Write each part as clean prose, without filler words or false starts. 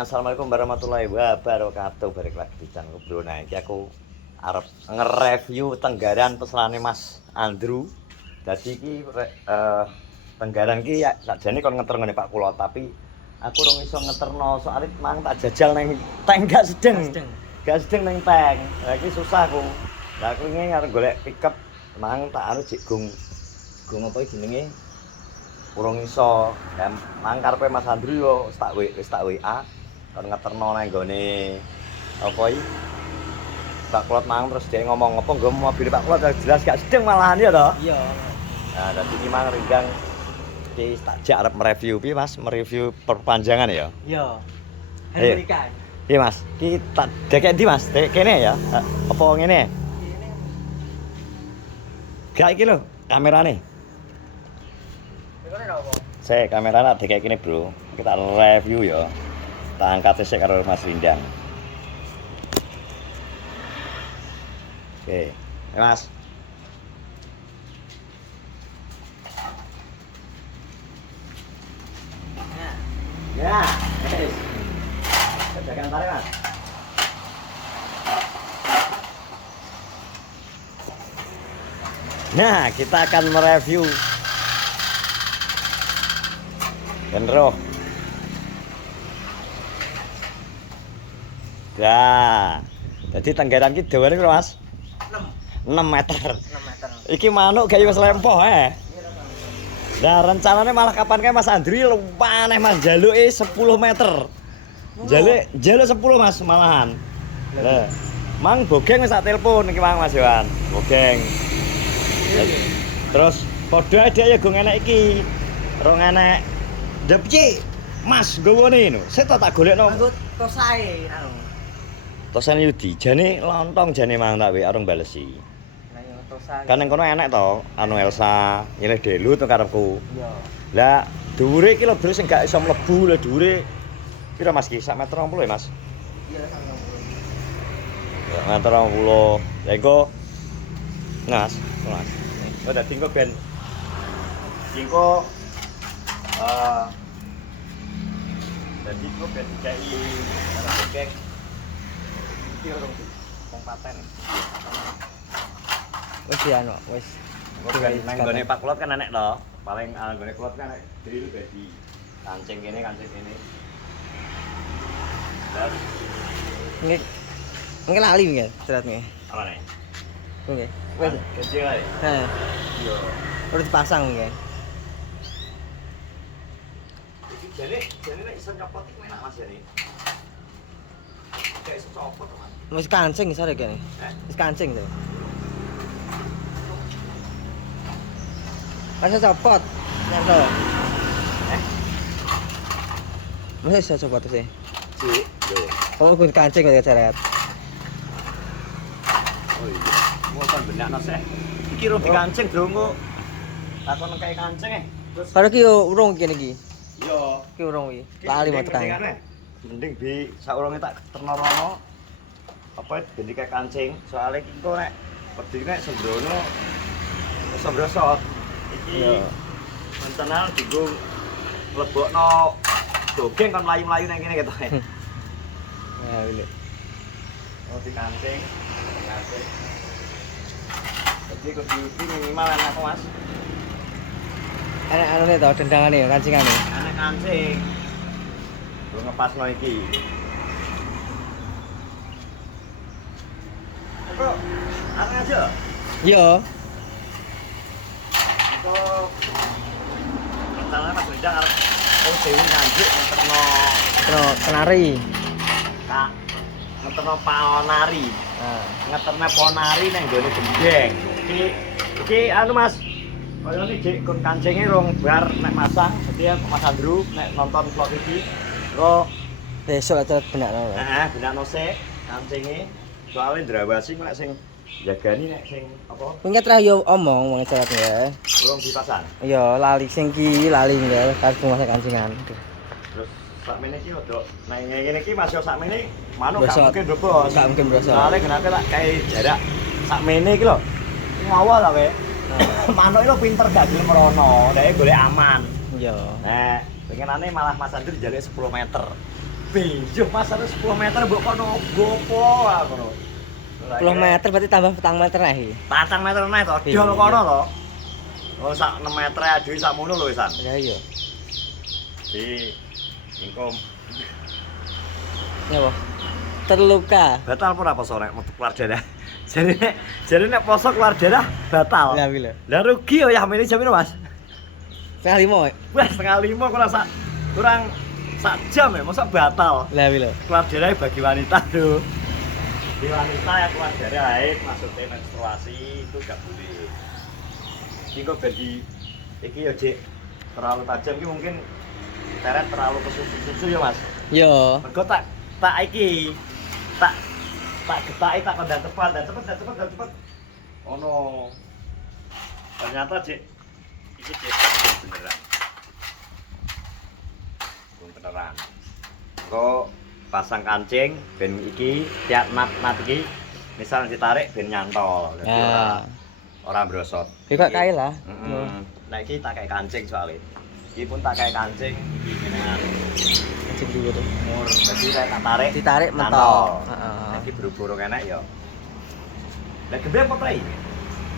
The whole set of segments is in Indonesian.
Ya, assalamualaikum warahmatullahi wabarakatuh. Balik lagi di channel Bro. Nah, iki aku arep nge-review tenggaran pesenane Mas Andrew. Dadi iki tenggaran iki ya sakjane kon ngeter ngene Pak kula, tapi aku ora iso ngeterno soalnya mang tak jajal neng tank gak sedeng. Gak sedeng neng tank. Lah iki susah aku. Lah aku ini arep golek pickup mang tak anu jek gung apa jenenge? Urung iso. Mang karepe Mas Andrew yo wis tak WA kon ngeterno nang gone apa iki Pak Klot mang terus dia ngomong apa nggo mobil Pak Klot jelas gak sedeng malahan ya toh. Iya. Nah, dadi iki mang ringgang iki tak jak arep mereview piye Mas, mereview perpanjangan ya. Iya. Ayo. Harmonika. Piye Mas? Iki tak dekek ndi Mas? Dekek kene ya. Apa ngene? Gak iki lho kamerane. Ini apa? Saya kamerane dekek kene, Bro. Kita review ya. Tak angkat sik karo Mas Rindang. Oke, Mas. Ya, guys. Kerjakan tarik, Mas. Nah, kita akan mereview Genro. Nah, jadi tenggaran ki dawane piro, Mas? 6 meter. 6 meter. Iki manuk gawe wis lempoh Nah, rencananya malah kapan kae Mas Andri lumpane Mas jaluke 10 meter. Jaluk 10 Mas malahan. Lah, mang bogeng wis tak telepon iki mang Mas Yohan. Bogeng. Terus padha ada ya go enek iki. Rong enek. Ndep piye? Mas nggawane no. Saya tak golekno. Anggut tosae anu. Tosan Yudi, jane lontong jane mang tak wek arung balesi. Nah, yo tosae. Kan ning kono enek to, anu Elsa, nyilih delu to karepku. Iya. Lah, dhuwure iki lho Bro sing gak iso mlebu lho dhuwure. Piro Mas ki? Sak meter 20 ya Mas? Iya, sama. Ya, meter 20. Lah engko ngas, Mas. Oh, dadi engko ben engko dadi engko ben dikai arep bokek. Iki urung wong paten. Wis ya anu, wis. Nang gone Pak Klot kan enek to. Paling gone Klot kan enek drill dadi kancing kene. Terus Nggih lali nggih seratnya. apa nih? Nggih. Wis. Kecil ae. Nah, Iya. udah dipasang nggih. Iki jane nek iso nyopot iki enak Mas jane. Kayak iso copot Mas. Wis kancing sare kene. Wis kancing to. Masa copot. Nek to. Masa iso copot sih. Cik, lho. Oh, kun kancing kok seret. Oh iya. Mau kan benakno sih. Iki rung dikancing, Bro, kok. Takon kayak kancing Terus Karo ki yo urung kene iki. iya. Ki urung iki. Lali mau tekan. Mending bi saurunge tak terno rono. Apa ben iki kayak kancing, soalnya iki kok nek pedine nek sembrono wis sembrosot. Iki Iya. mentenal dienggo mlebokno dogeng kon mlayu-mlayu nang kene ketok. Ya, ini. Oh, dikancing. Jadi kudu minimal enak Mas. Enak anu to dendangane kancingane. Enak kancing. Lu ngepasno iki. Bro, anu aja. Iya. Untuk misalnya Mas Bendang arep dewi nganjuk ngeterno Kenari. Kak ngeterno ponari. Nah, Ngeterno ponari nang gone gendeng. Iki anu Mas. Kaya iki jek kon kancinge rong bar nek masang, dadi Mas Andrew nek nonton vlog iki kok besok aja benakno. benakno sik kancinge. Soale ndrawasi nek sing jagani nek sing apa Winget ra yo omong wong cerat ya. urung dipasang. Iya, lali sing ki lali nggih, pas masa kancingan. Terus sakmene iki odo nang ngene iki Mas yo sakmene manuk gak Besok. mungkin brebos. Gak mungkin brebos. Soale kenapa tak kayak jarak sakmene iki lho. Ngawal ta we. Manuk itu pinter gak gelem merono, dhek golek aman. Iya. Nek pengenane malah Mas Andri jaluk 10 meter. Benjo Mas 10 meter mbok kono gopo aku ngono. 10 meter berarti tambah 4 meter nih. 4 meter naik to, dol kono to. Oh sak 6 meter aja sak mono lho wisan. Ya iya. Di ingko Ya apa? Terluka. batal pun apa sore metu keluar darah. Jadi nek poso keluar darah batal. Lah lho. Lah rugi ya mene jam piro Mas? Setengah 5. Wah, setengah 5 kurang sak jam ya, masa batal. Lah lho. Keluar darah bagi wanita tuh. Di wanita yang keluar darah haid, maksudnya menstruasi itu gak boleh. Ini kok jadi iki ya Cik, terlalu tajam ini mungkin teret terlalu ke susu ya Mas. Yo. Mergo tak iki tak getaki tak kandang tepat dan cepet. Oh no. Ternyata Cik iki Cik beneran. Beneran. Kok pasang kancing ben iki tiap nat iki misal ditarik ben nyantol. Dadi Ya. ora brosot. Iki kok kae lah. Nah iki tak kayak kancing soalnya. Iki pun tak kayak kancing iki genean. Kancing dulu tuh. Mur dadi lek tak tarik Ditarik nyantol. mentok. Nah, Heeh. iki buru-buru enak ya. Lah gede apa prei?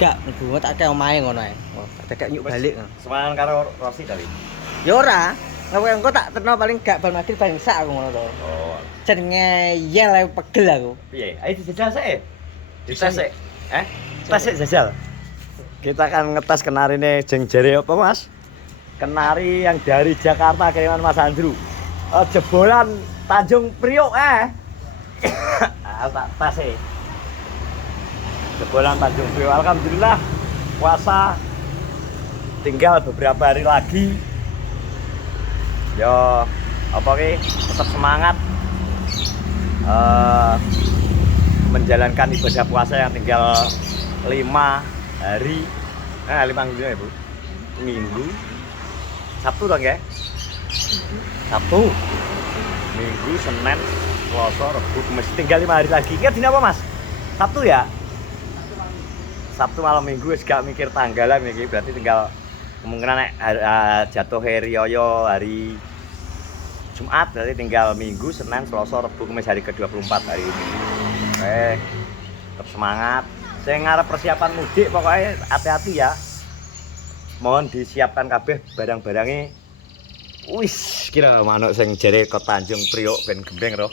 Gak, gua tak kayak omahe ngono ae. Oh, tak kayak nyuk balik. Semangan karo Rosi tadi. Ya ora. Engko tak terno paling gak bal maghrib paling sak aku ngono to. Oh. Jenenge yel ae pegel aku. Piye? Ayo dijajal sik. Dites sik. Tes sik jajal. Kita akan ngetes kenarine jeng jere apa Mas? Kenari yang dari Jakarta kiriman Mas Andrew. Jebolan Tanjung Priok tak tes sik. Jebolan Tanjung Priok. Alhamdulillah puasa tinggal beberapa hari lagi. Yo apa ki tetap semangat menjalankan ibadah puasa yang tinggal 5 hari 5 minggu ya Bu minggu Sabtu dong ya Sabtu Minggu Senin Selasa Rabu Kamis tinggal 5 hari lagi kira dina apa Mas Sabtu ya Sabtu malam Minggu wis gak mikir tanggalan iki berarti tinggal kemungkinan jatuh hari raya hari Jumat berarti tinggal Minggu, Senin, Selasa, Rabu, Kamis hari ke-24 hari ini. Oke. Tetap semangat. Saya ngarep persiapan mudik pokoknya hati-hati ya. Mohon disiapkan kabeh barang-barangnya. Wis, kira manuk sing jere ke Tanjung Priok ben gembeng roh.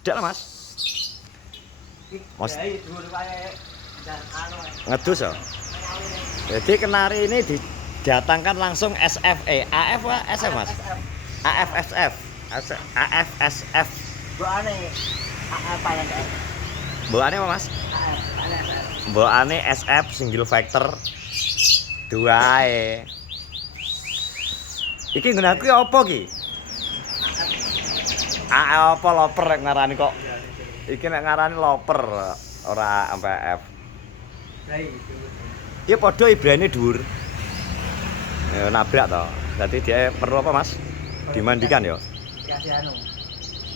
Cedak lah Mas. Mas. Ngedus ya. Jadi kenari ini didatangkan langsung SFE, AF apa SF Mas? AFSF. AFSF. Mbokane apa ya kae? Mbokane apa Mas? AF. Mbokane SF single factor 2 ae. Iki nggunakake apa ki? Apa loper nek ngarani kok? Iki nek ngarani loper ora sampai F. Dia podo ibrane dhuwur. Ya nabrak to. Berarti dia perlu apa, Mas? Dimandikan ya. Dikasih anu.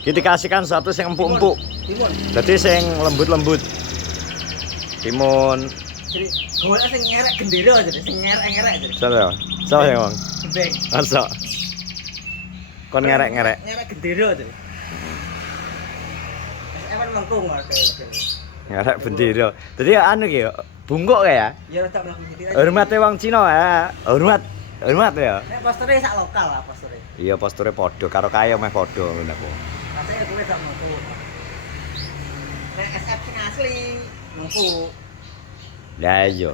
Kita kasihkan sesuatu yang empuk-empuk. Timun. Berarti sing lembut-lembut. Timun. Jadi golek sing ngerek gendera jadi sing ngerek-ngerek jadi. Sopo ya? Sopo ya, Bang? Gembeng. Masa. Kon ngerek-ngerek. Ngerek gendera jadi. Emang mengkung ngene. Ngerek bendera. Dadi anu ki bungkuk ya. Ya tak mlaku gitu. Hormate wong Cina ya. Hormat ya. Nek posture sak lokal lah posture. Iya posture padha karo kaya meh padha ngono aku. Katanya gue tak mengku. Nek SF sing asli mengku. Lah iya.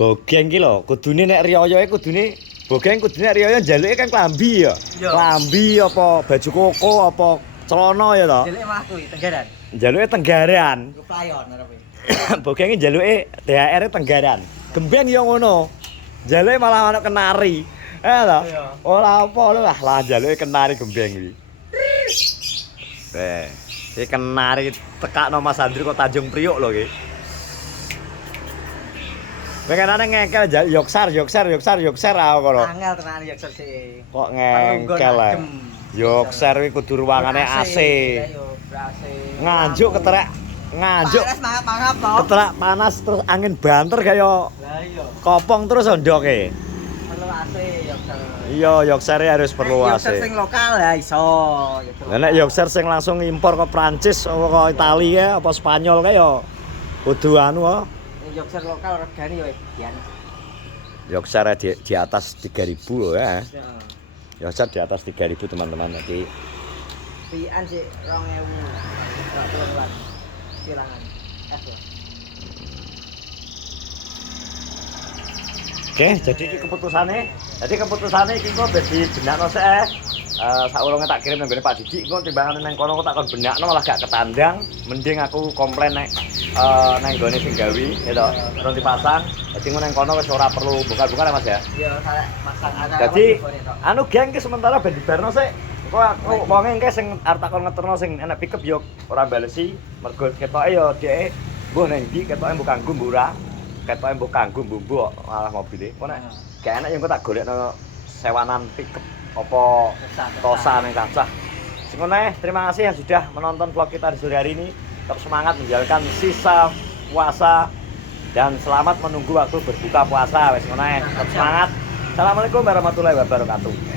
Bogeng ki lho, kudune nek riyaya kudune bogeng kudune nek riyaya njaluke kan klambi ya. Klambi apa baju koko apa celana ya to. Jelek mah kuwi Tenggaran. Njaluke Tenggaran. Gue playon arepe. Bogenge njaluke THR Tenggaran. Gembeng ya ngono. Njaluke malah ana kenari. Lho. Ora apa lho lah njaluke kenari gembeng iki. Iki kenari tekakno Mas Andri kok Tanjung Priok lho iki. Pengenane ngengkel yoksar kono. Angel tenan ya sih. Kok ngengkel ae. Yoksar kuwi kudu ruangane AC. Nganjuk keterak nganjuk. Panas mangap to. Keterak panas terus angin banter kaya Lah iya. kopong terus ndoke. Perlu AC asli Yorkshire. Iya, Yorkshire harus perlu Yorkshire AC. sing lokal ya iso gitu. Lah nek Yorkshire sing langsung impor ke Prancis apa ke Italia apa Spanyol kae ya kudu anu kok. Yorkshire lokal regane ya edian. Yorkshire di atas 3.000 loh ya. Ya. Yorkshire di atas 3.000 teman-teman. Jadi Pian sih 2000. Berapa silangan. F ya. oke, jadi iki keputusane iki kok wis dibenakno sik. Saurunge tak kirim nang gone Pak Didi, engko timbangane nang kono kok tak kon benakno malah gak ketandang. Mending aku komplain nek nang gone sing gawi, ya to. Terus dipasang. Dadi ngono nang kono wis ora perlu bukan-bukan ya Mas ya. Ya saya masang ada. Jadi anu geng ki sementara ben dibarno sik. Engko aku wonge engke sing arep takon ngeterno sing enak pickup yo ora balesi, mergo ketoke yo dhek mbuh nang ndi ketoke mbuh kanggo mbuh ora. Ketoke mbuh kanggo mbuh malah mobile. Kok nek gak enak yo engko tak golekno sewanan pickup apa Tosa ning kancah. Sing ngono terima kasih yang sudah menonton vlog kita di sore hari ini. Tetap semangat menjalankan sisa puasa dan selamat menunggu waktu berbuka puasa. Wes ngono tetap semangat. Assalamualaikum warahmatullahi wabarakatuh.